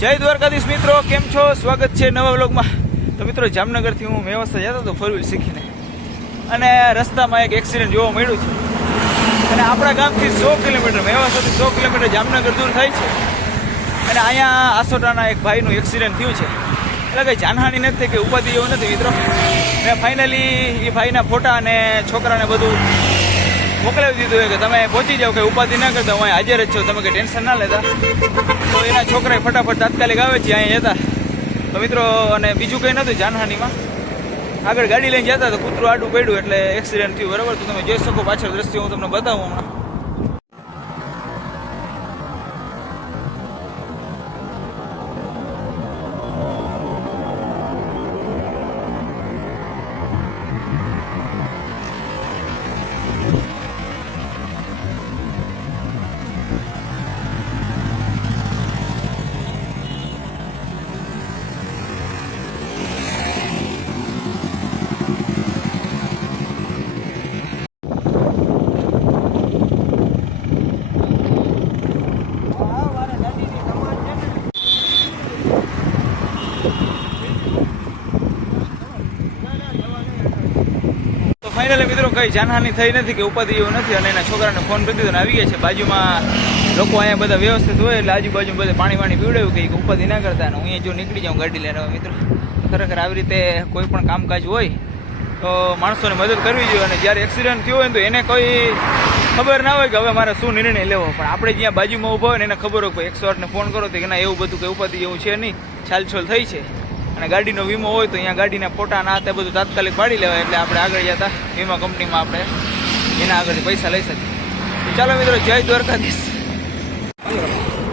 જય દ્વારકાધીશ મિત્રો, કેમ છો? સ્વાગત છે નવા વ્લોગમાં. તો મિત્રો, જામનગરથી હું વ્યવસ્થા જતો હતો ફોર વ્હીલ શીખીને. અને રસ્તામાં એક એક્સિડન્ટ જોવા મળ્યું છે. અને આપણા ગામથી સો કિલોમીટર વ્યવસ્થાથી સો કિલોમીટર જામનગર દૂર થાય છે. અને અહીંયા આસોટાના એક ભાઈનું એક્સિડન્ટ થયું છે. એટલે કંઈ જાનહાની નથી કે ઉપાધિ એવું નથી મિત્રો. મેં ફાઇનલી એ ભાઈના ફોટા અને છોકરાને બધું મોકલાવી દીધું કે તમે પહોંચી જાઓ કે ઉપાધિ ના કરતા, હું હાજર જ છો. તમે કે ટેન્શન ના લેતા. તો એના છોકરાએ ફટાફટ તાત્કાલિક આવે છે, અહીંયા જતા. તો મિત્રો, અને બીજું કંઈ નહોતું જાનહાનીમાં. આગળ ગાડી લઈને જતા તો કૂતરું આડું પડ્યું એટલે એક્સિડન્ટ થયું, બરાબર? તો તમે જોઈ શકો પાછળ દ્રશ્ય, હું તમને બતાવું હમણાં. ફાઇનલી મિત્રો કઈ જાનહાની થઈ નથી કે ઉપાધિ એવું નથી અને એના છોકરાને ફોન કરી દીધો આવી ગયા છે. બાજુમાં લોકો અહીંયા બધા વ્યવસ્થિત હોય એટલે આજુબાજુ બધે પાણી વાણી પીવડાવ્યું કે ઉપાધિ ના કરતા અને અહીંયા જો નીકળી જાઉં ગાડી હવે મિત્રો. ખરેખર આવી રીતે કોઈ પણ કામકાજ હોય તો માણસોને મદદ કરવી જોઈએ અને જ્યારે એક્સિડન્ટ થયો હોય તો એને કોઈ ખબર ના હોય કે હવે મારે શું નિર્ણય લેવો. પણ આપણે જ્યાં બાજુમાં ઊભા હોય ને એને ખબર હોય એકસો આઠને ફોન કરો તો કે ના, એવું બધું કે ઉપાધિ એવું છે નહીં. છાલછોલ થઈ છે. અને ગાડીનો વીમો હોય તો અહીંયા ગાડીના ફોટા ના તે બધું તાત્કાલિક પાડી લેવાય એટલે આપણે આગળ જતા વીમા કંપનીમાં આપણે એના આગળથી પૈસા લઈ શકીએ. ચાલો મિત્રો, જય દ્વારકાધીશ.